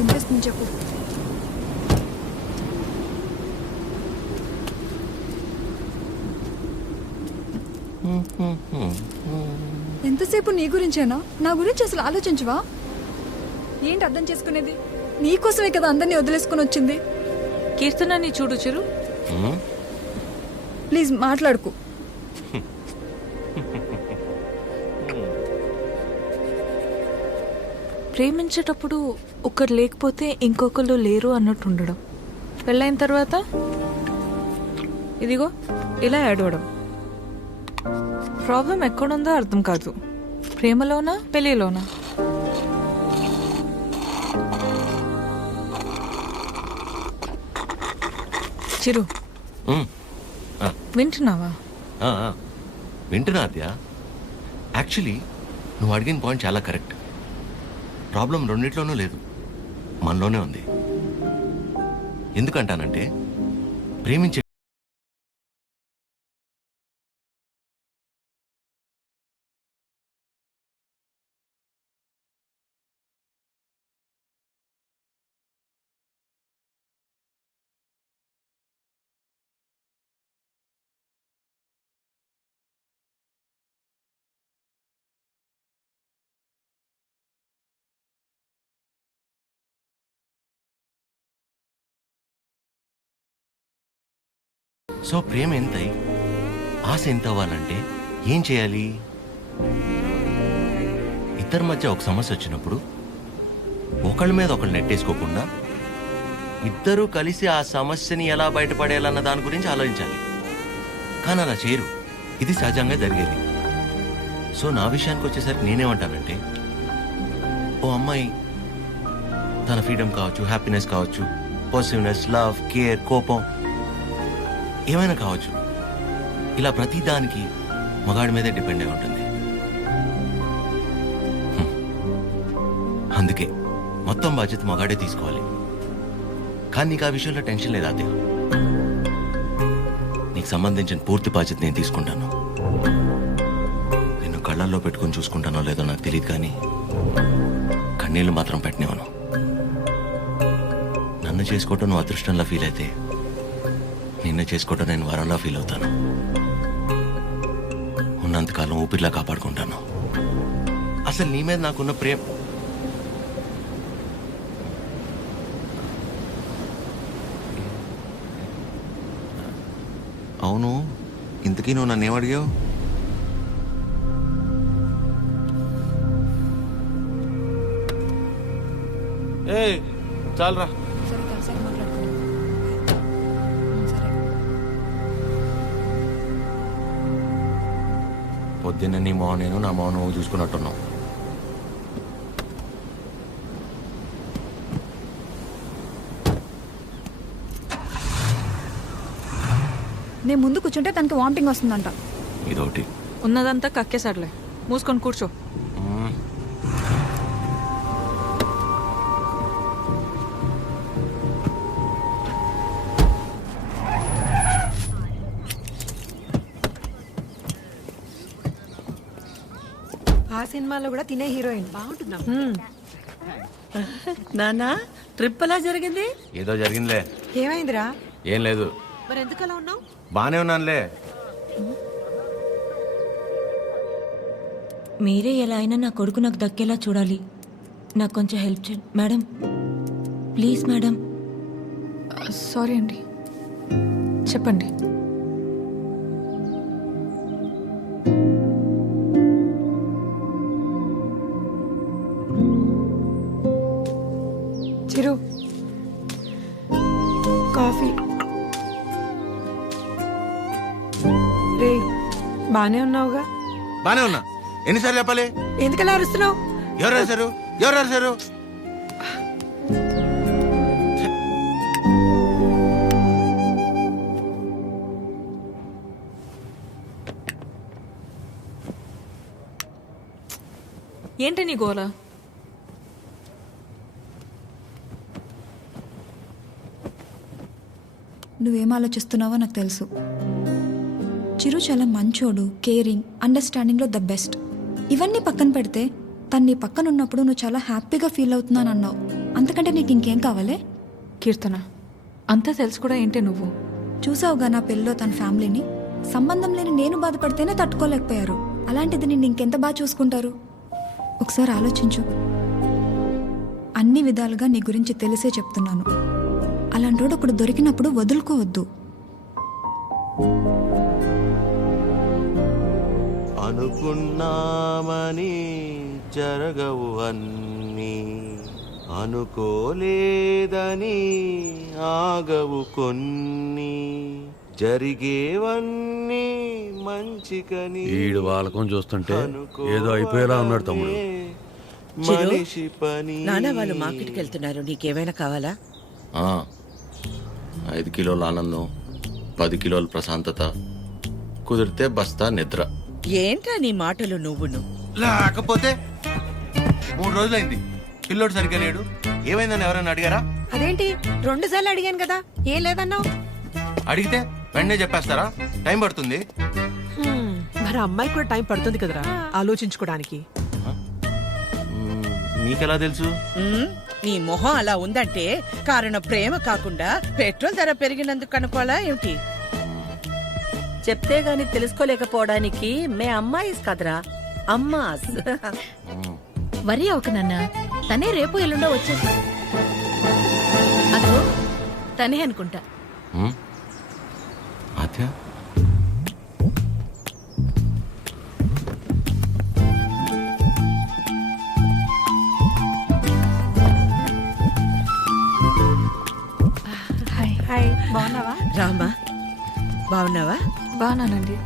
వినిపిస్తుంది చెప్పు. ఎంతసేపు నీ గురించేనా? నా గురించి అసలు ఆలోచించవా? ఏంటి అర్థం చేసుకునేది? నీకోసమే కదా అందరినీ వదిలేసుకుని వచ్చింది. కీర్తనని చూడు చిరు. ప్లీజ్ మాట్లాడుకు. ప్రేమించేటప్పుడు ఒకరు లేకపోతే ఇంకొకరు లేరు అన్నట్టు ఉండడం, పెళ్ళైన తర్వాత ఇదిగో ఇలా ఏడవడం. ప్రాబ్లం ఎక్కడుందో అర్థం కాదు. ప్రేమలోనా పెళ్ళిలోనా? చిరు వింటున్నావా? వింటున్నా అద్య. యాక్చువల్లీ నువ్వు అడిగిన పాయింట్ చాలా కరెక్ట్. ప్రాబ్లం రెండిట్లోనూ లేదు, మనలోనే ఉంది. ఎందుకంటానంటే ప్రేమించే సో ప్రేమ ఎంతై ఆశ ఎంత అవ్వాలంటే ఏం చేయాలి? ఇద్దరి మధ్య ఒక సమస్య వచ్చినప్పుడు ఒకళ్ళ మీద ఒకళ్ళు నెట్టేసుకోకుండా ఇద్దరూ కలిసి ఆ సమస్యని ఎలా బయటపడేయాలన్న దాని గురించి ఆలోచించాలి. కానీ అలా చేయరు. ఇది సహజంగా జరిగేది. సో నా విషయానికి వచ్చేసరికి నేనేమంటానంటే, ఓ అమ్మాయి తన ఫ్రీడమ్ కావచ్చు, హ్యాపీనెస్ కావచ్చు, పాజిటివ్నెస్, లవ్, కేర్, కోపం ఏమైనా కావచ్చు, ఇలా ప్రతిదానికి మగాడి మీదే డిపెండ్ అయి ఉంటుంది. అందుకే మొత్తం బాధ్యత మగాడే తీసుకోవాలి. కానీ నీకు ఆ విషయంలో టెన్షన్ లేదా అదే? నీకు సంబంధించిన పూర్తి బాధ్యత నేను తీసుకుంటాను. నిన్ను కళ్ళల్లో పెట్టుకుని చూసుకుంటానో లేదో నాకు తెలియదు, కానీ కన్నీళ్లు మాత్రం పెట్టనివ్వను. నన్ను చేసుకోవటం నువ్వు అదృష్టంలా ఫీల్ అయితే, నిన్ను చేసుకోవటం నేను వరంలా ఫీల్ అవుతాను. ఉన్నంతకాలం ఊపిరిలా కాపాడుకుంటాను. అసలు నీ మీద నాకున్న ప్రేమ అవును. ఇంతకీ నువ్వు నన్ను ఏమడిగావు? చాలరా. సరే కలిసి మాట్లాడుకున్నాం. సరే. పొద్దున్న నీ మౌన నేను, నా మౌన నువ్వు చూసుకున్నట్టున్నావు. నేను ముందు కూర్చుంటే తనకి వామిటింగ్ వస్తుందంట. ఇదొకటి. ఉన్నదంతా కక్కేసాడులే, మూసుకొని కూర్చో. ఆ సినిమాలో కూడా తినే హీరోయిన్ బాగుంటుందా? నానా ట్రిప్ ఎలా జరిగింది? ఏదో జరిగిందిలే. ఏమైందిరా? ఏం లేదు. మరి ఎందుకలా ఉన్నావు? బానే ఉన్నానులే. మీరే ఎలా అయినా నా కొడుకు నాకు దక్కేలా చూడాలి. నాకు కొంచెం హెల్ప్ చేయండి మేడం, ప్లీజ్ మేడం. సారీ అండి, చెప్పండి. చిరు కాఫీ. రే బానే ఉన్నావుగా? బానే ఉన్నా. ఎన్నిసార్లు చెప్పాలి? ఎందుకలా అరుస్తున్నావు? ఎవరు రాశారు? ఎవరు రాశారు? ఏంటి నీ గోల? నువ్వేం ఆలోచిస్తున్నావో నాకు తెలుసు. చిరు చాలా మంచోడు, కేరింగ్, అండర్స్టాండింగ్లో ద బెస్ట్. ఇవన్నీ పక్కన పెడితే తను నీ పక్కన ఉన్నప్పుడు నువ్వు చాలా హ్యాపీగా ఫీల్ అవుతున్నాను అన్నావు. అంతకంటే నీకు ఇంకేం కావాలి? కీర్తన, అంతా తెలుసు కూడా ఏంటి నువ్వు? చూసావుగా నా పెళ్ళిలో తన ఫ్యామిలీని. సంబంధం లేని నేను బాధపడితేనే తట్టుకోలేకపోయారు. అలాంటిది నిన్ను ఇంకెంత బాగా చూసుకుంటారు? ఒకసారి ఆలోచించు. అన్ని విధాలుగా నీ గురించి తెలిసే చెప్తున్నాను. అలాంటోడు ఒకడు దొరికినప్పుడు వదులుకోవద్దు. అనుకున్నామని జరగవు అన్నీ, అనుకోలేదని ఆగవు కొన్ని, జరిగేవన్నీ మంచికని. ఈడు వాళ్ళకం చూస్తుంటే ఏదో అయిపోయేలా ఉన్నాడు తమ్ముడు. మనిషి పని. నాన్న వాళ్ళు మార్కెట్కి వెళ్తున్నారు, నీకేమైనా కావాలా? 5 కిలోల ఆనందం, 10 కిలోల ప్రశాంతత, కుదిరితే బస్తా నిద్ర. ఏంట్రా నీ మాటలు నువ్వును? లేకపోతే 3 రోజులైంది పిల్లోడు సరిగ్గా లేడు. ఏమైందని ఎవరైనా అడిగారా? అదేంటి 2 సార్లు అడిగాను కదా, ఏం లేదన్నావు. అడిగితే వెంటనే చెప్పేస్తారా? టైం పడుతుంది. మరి అమ్మాయి కూడా టైం పడుతుంది కదరా ఆలోచించుకోవడానికి. మీకెలా తెలుసు? నీ మొహం అలా ఉందంటే కారణం ప్రేమ కాకుండా పెట్రోల్ ధర పెరిగినందుకు అనుకోవాలా ఏమిటి? చెప్తే గాని తెలుసుకోలేకపోవడానికి మే అమ్మాయిస్ కదరా అమ్మాస్. వరి ఒక నాన్న, తనే రేపు ఎల్లుండో వచ్చేసి. అదో తనే అనుకుంటా. ఆద్య, హాయ్, బాగున్నావా? రామా, బాగున్నావా? బాగానండి.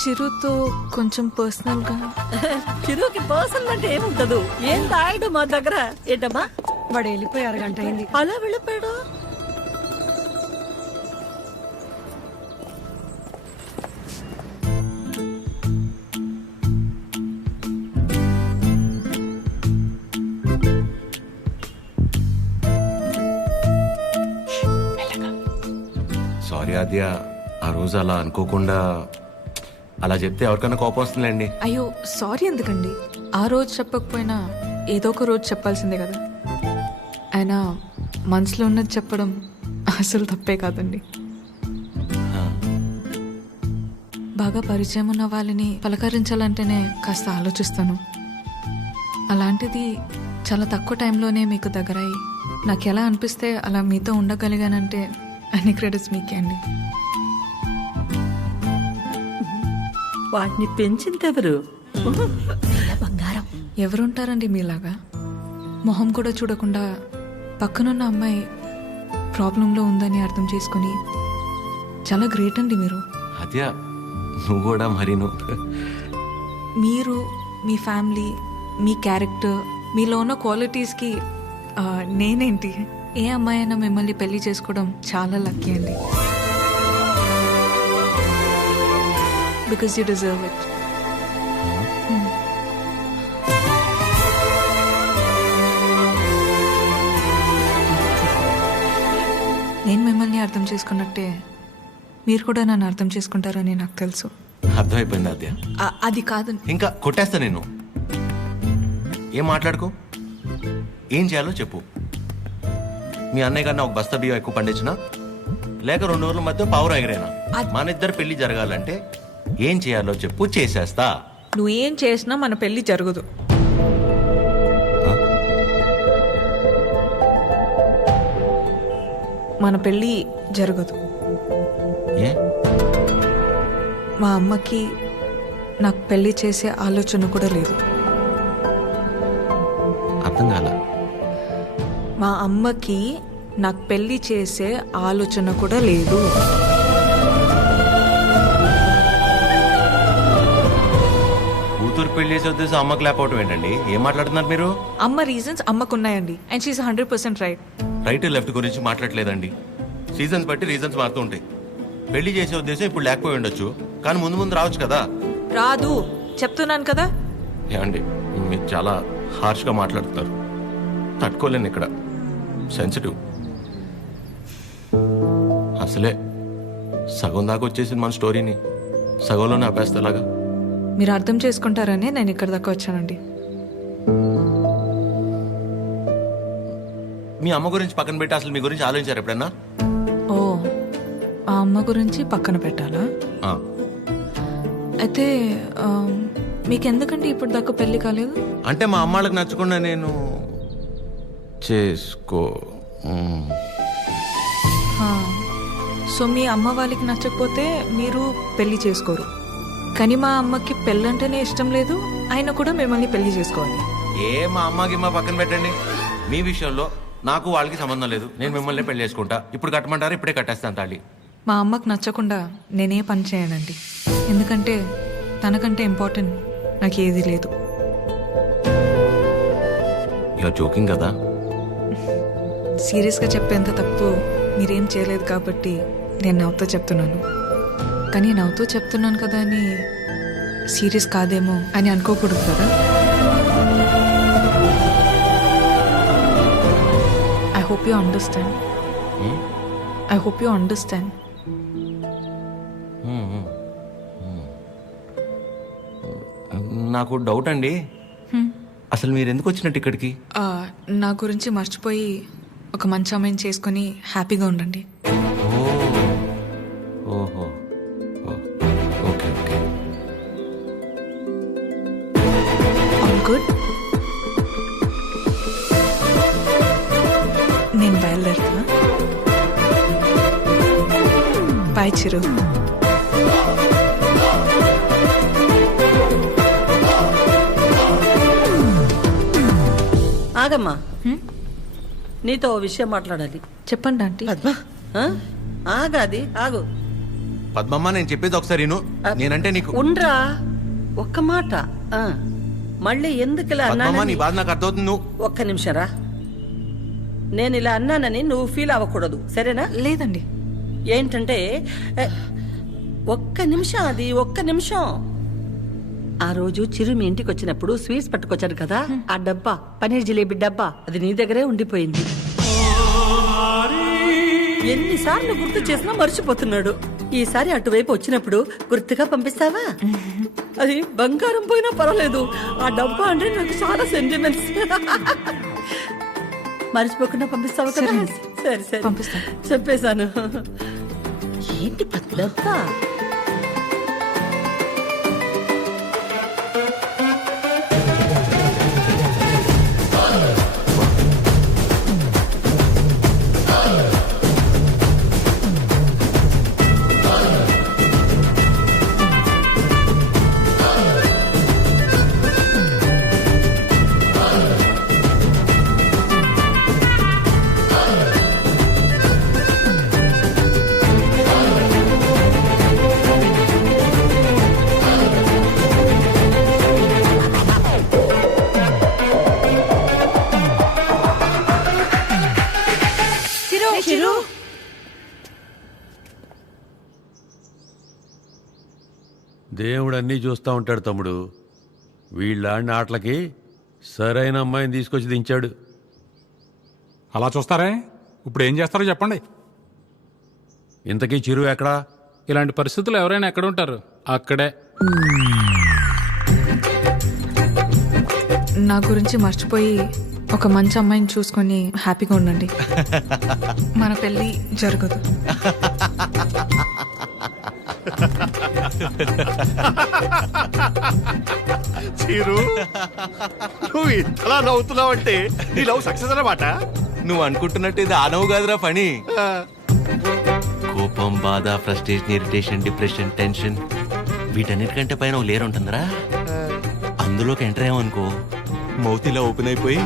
చిరుతో కొంచెం పర్సనల్గా. చిరుకి పర్సనల్ అంటే ఏముంటదు, ఏం తాయడు మా దగ్గర. ఏంటమ్మా వాడు వెళ్ళిపోయి 6 గంట అయింది. అలా వెళ్ళిపోయాడు? సారీ ఆద్య, ఆ రోజు అలా అనుకోకుండా అలా చెప్తే ఎవరికైనా కోపం వస్తుందండి. అయ్యో సారీ ఎందుకండి? ఆ రోజు చెప్పకపోయినా ఏదో ఒక రోజు చెప్పాల్సిందే కదా. అయినా మనసులో ఉన్నది చెప్పడం అసలు తప్పే కాదండి. బాగా పరిచయం ఉన్న వాళ్ళని పలకరించాలంటేనే కాస్త ఆలోచిస్తాను. అలాంటిది చాలా తక్కువ టైంలోనే మీకు దగ్గరయ్యి నాకు ఎలా అనిపిస్తే అలా మీతో ఉండగలిగానంటే అన్ని క్రెడిట్స్ మీకే అండి. వాటిని పెంచిందెవరు? బంగారం. ఎవరుంటారండి మీలాగా? మొహం కూడా చూడకుండా పక్కనున్న అమ్మాయి ప్రాబ్లంలో ఉందని అర్థం చేసుకుని చాలా గ్రేట్ అండి మీరు. ఆద్య, నువ్వు కూడా మరి మీరు, మీ ఫ్యామిలీ, మీ క్యారెక్టర్, మీలో ఉన్న క్వాలిటీస్కి నేనేంటి? ఏ అమ్మాయి అయినా మిమ్మల్ని పెళ్లి చేసుకోవడం చాలా లక్కీ అండి. Because you deserve it. నేను మిమ్మల్ని అర్థం చేసుకున్నట్టే మీరు కూడా నన్ను అర్థం చేసుకుంటారని నాకు తెలుసు. అర్థమైపోయింది ఆద్య. అది కాదండి. ఇంకా కొట్టేస్తా నేను. ఏం మాట్లాడుకో, ఏం చేయాలో చెప్పు. మీ అన్నయ్య కన్నా ఒక బస్తా బియ్యం ఎక్కువ పండించినా, లేక 2 రోజుల మధ్య పావురం ఎగరైనా, మన ఇద్దరు పెళ్లి జరగాలంటే ఏం చేయాలో చెప్పు, చేసేస్తా. నువ్వేం చేసినా మన పెళ్లి జరగదు. మన పెళ్ళి జరగదు. ఏ? మా అమ్మకి నాకు పెళ్లి చేసే ఆలోచన కూడా లేదు. అర్థం కాల. మా అమ్మకి నాకు పెళ్లి చేసే ఆలోచన కూడా లేదు. కూతురు పెళ్లి చేసే ఉద్దేశం అమ్మకు లేకపోవటం ఏంటండి? ఏం మాట్లాడుతున్నారు మీరు? అమ్మ రీజన్స్ అమ్మకున్నాయండి. And she's 100% right. Right left గురించి మాట్లాడలేదండి. సీజన్స్ బట్టి రీజన్స్ మారుతూ ఉంటాయి. పెళ్లి చేసే ఉద్దేశం ఇప్పుడు లేకపోయి ఉండొచ్చు, కానీ ముందు ముందు రావచ్చు కదా. రాదు చెప్తున్నాను కదా. ఏమండి, మీరు చాలా హార్ష్గా మాట్లాడుతున్నారు. తట్టుకోలేను. ఇక్కడ సెన్సిటివ్. అసలే సగం దాకా వచ్చేసింది మన స్టోరీని, సగంలోనే ఆపేస్తేలాగా. మీరు అర్థం చేసుకుంటారనే నేను ఇక్కడ దాకా వచ్చానండి. మీ అమ్మ గురించి పక్కన పెట్టి అసలు మీ గురించి ఆలోచించారు ఎప్పుడన్నా? ఓ, ఆ అమ్మ గురించి పక్కన పెట్టాలా? ఆ. అయితే మీకెందుకంటే ఇప్పుడు దాకా పెళ్లి కాలేదు? అంటే మా అమ్మాళ్ళకి నచ్చకుండా నేను చేసుకో సో మీ అమ్మ వాళ్ళకి నచ్చకపోతే మీరు పెళ్లి చేసుకోరు. కానీ మా అమ్మకి పెళ్ళంటేనే ఇష్టం లేదు, ఆయన కూడా మిమ్మల్ని పెళ్లి చేసుకోవాలి. మా అమ్మకి మా పక్కన పెట్టండి. మీ విషయంలో నాకు వాళ్ళకి సంబంధం లేదు. నేను మిమ్మల్ని పెళ్లి చేసుకుంటా. ఇప్పుడు కట్టమంటారా? ఇప్పుడే కట్టేస్తాను తాళి. మా అమ్మకు నచ్చకుండా నేనే పని చేయనండి, ఎందుకంటే తనకంటే ఇంపార్టెంట్ నాకు ఏది లేదు. ఇలా జోకింగ్ కదా? సీరియస్గా చెప్పేంత తప్పు మీరేం చేయలేదు కాబట్టి నేను నవ్వుతో చెప్తున్నాను. కానీ నవ్వుతో చెప్తున్నాను కదా అని సీరియస్ కాదేమో అని అనుకోకూడదు కదా. I hope you understand. I hope you understand. నాకు డౌట్ అండి, అసలు మీరు ఎందుకు వచ్చినట్టు ఇక్కడికి? నా గురించి మర్చిపోయి ఒక మంచి అమ్మాయిని చేసుకొని హ్యాపీగా ఉండండి. ఓహో, ఓకే ఓకే. All good. నేను బయలుదేరుతా. బాయ్ చిరు. ఆగమ్మా, నీతో ఓ విషయం మాట్లాడాలి. చెప్పండి ఆంటీ. పద్మ, ఆ? ఆగాది ఆగు. పద్మమ్మ, నేను చెప్పేది ఒకసారి విను. నేనంటే నీకు ఉండ్రా, ఒక్క మాట. ఆ, మళ్ళీ ఎందుకు ఇలా పద్మమ్మ, నీ అన్నానని బాధ నాకు అర్థమవుతుంది. నువ్వు ఒక్క నిమిషం రా. నేను ఇలా అన్నానని నువ్వు ఫీల్ అవ్వకూడదు, సరేనా? లేదండి. ఏంటంటే ఒక్క నిమిషం, అది ఒక్క నిమిషం. ఆ రోజు చిరు మీ ఇంటికి వచ్చినప్పుడు స్వీట్స్ పట్టుకొచ్చాడు కదా, ఆ డబ్బా పనీర్ జిలేబీ డబ్బా అది నీ దగ్గరే ఉండిపోయింది. ఎన్నిసార్లు గుర్తు చేసినా మర్చిపోతున్నాడు. ఈసారి అటువైపు వచ్చినప్పుడు గుర్తుగా పంపిస్తావా? అది బంగారం పోయినా పర్వాలేదు, ఆ డబ్బా అంటే నాకు చాలా సెంటిమెంట్స్. మర్చిపోకుండా పంపిస్తావా కదా? సరే సరే పంపిస్తాను. చెప్పేశాను. ఏంటి డబ్బా? దేవుడు అన్నీ చూస్తూ ఉంటాడు తమ్ముడు. వీళ్ళ ఆడిన ఆటలకి సరైన అమ్మాయిని తీసుకొచ్చి దించాడు. అలా చూస్తారే, ఇప్పుడు ఏం చేస్తారో చెప్పండి. ఇంతకీ చిరు ఎక్కడా? ఇలాంటి పరిస్థితులు ఎవరైనా ఎక్కడ ఉంటారు? అక్కడే. నా గురించి మర్చిపోయి ఒక మంచి అమ్మాయిని చూసుకొని హ్యాపీగా ఉండండి. మన పెళ్ళి జరగదు. చిరు, నువ్వు ఇంతలా నవ్వుతున్నావంటే నీ లవ్ సక్సెస్ అన్నమాట. నువ్వు అనుకుంటున్నట్టు ఇది ఆనవు కాదురా పని. కోపం, బాధ, ఫ్రస్ట్రేషన్, ఇరిటేషన్, డిప్రెషన్, టెన్షన్ వీటన్నిటికంటే పైన ఓ లేరు ఉంటుందిరా. అందులోకి ఎంటర్ అయ్యామనుకో, మౌత్ ఇలా ఓపెన్ అయిపోయి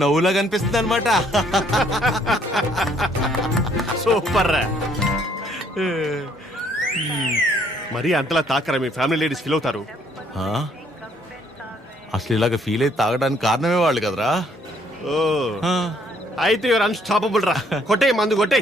నవ్వులా కనిపిస్తుంది అనమాట. సూపర్ రా. మరి అంతలా తాకరా, మీ ఫ్యామిలీ లేడీస్ ఫీల్ అవుతారు. అసలు ఇలాగ ఫీల్ అయితే తాగడానికి కారణమే వాళ్ళు కదరా. అయితే యువర్ అన్స్టాపబుల్ రా. కొట్టే మందు కొట్టే.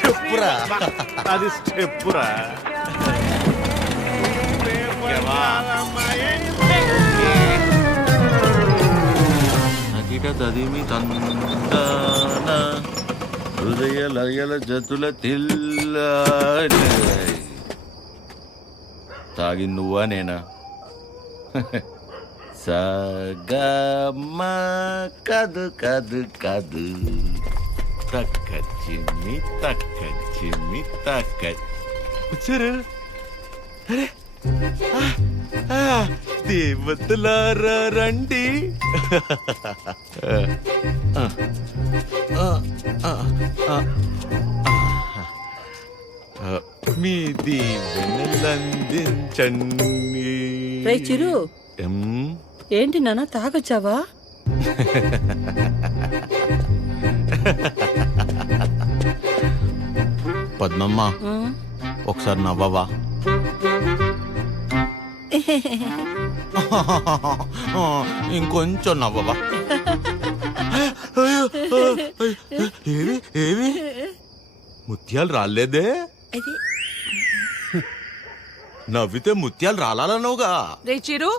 చెప్పురా. అది చెప్పురా. తదిమి తందాన హృదయ లయల జతుల తిల్ల. తాగి నువ్వా నేనా? సగమ కదు కదు కదు తక్క చిమ్మి తక్క వచ్చారు. అరే దేవతలారా రండి. మీ దీవెనలందించండి. రే చిరు ఎం? ఏంటి నాన్న తాగొచ్చావా? పద్మమ్మ ఒకసారి నవ్వవా? ఇంకొంచెం నవ్వవా? ఏవి ఏవి ముత్యాలు రాలేదే? నవ్వితే ముత్యాలు రాలనవుగా. రే చిరు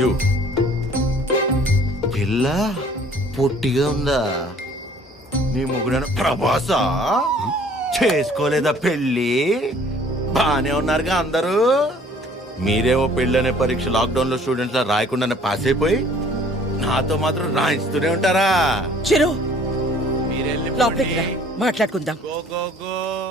యు పిల్ల పొట్టిగా ఉందా? నీ ముగ్గురు ప్రభాసా చేసుకోలేదా పెళ్ళి? బానే ఉన్నారుగా అందరూ. మీరేమో పెళ్ళి అనే పరీక్ష లాక్డౌన్ లో స్టూడెంట్స్ లా రాయకుండానే పాస్ అయిపోయి నాతో మాత్రం రాయిస్తూనే ఉంటారా? చిరు మీరెళ్ళి లోపలికి రా, మాట్లాడుకుందాం. Go go go.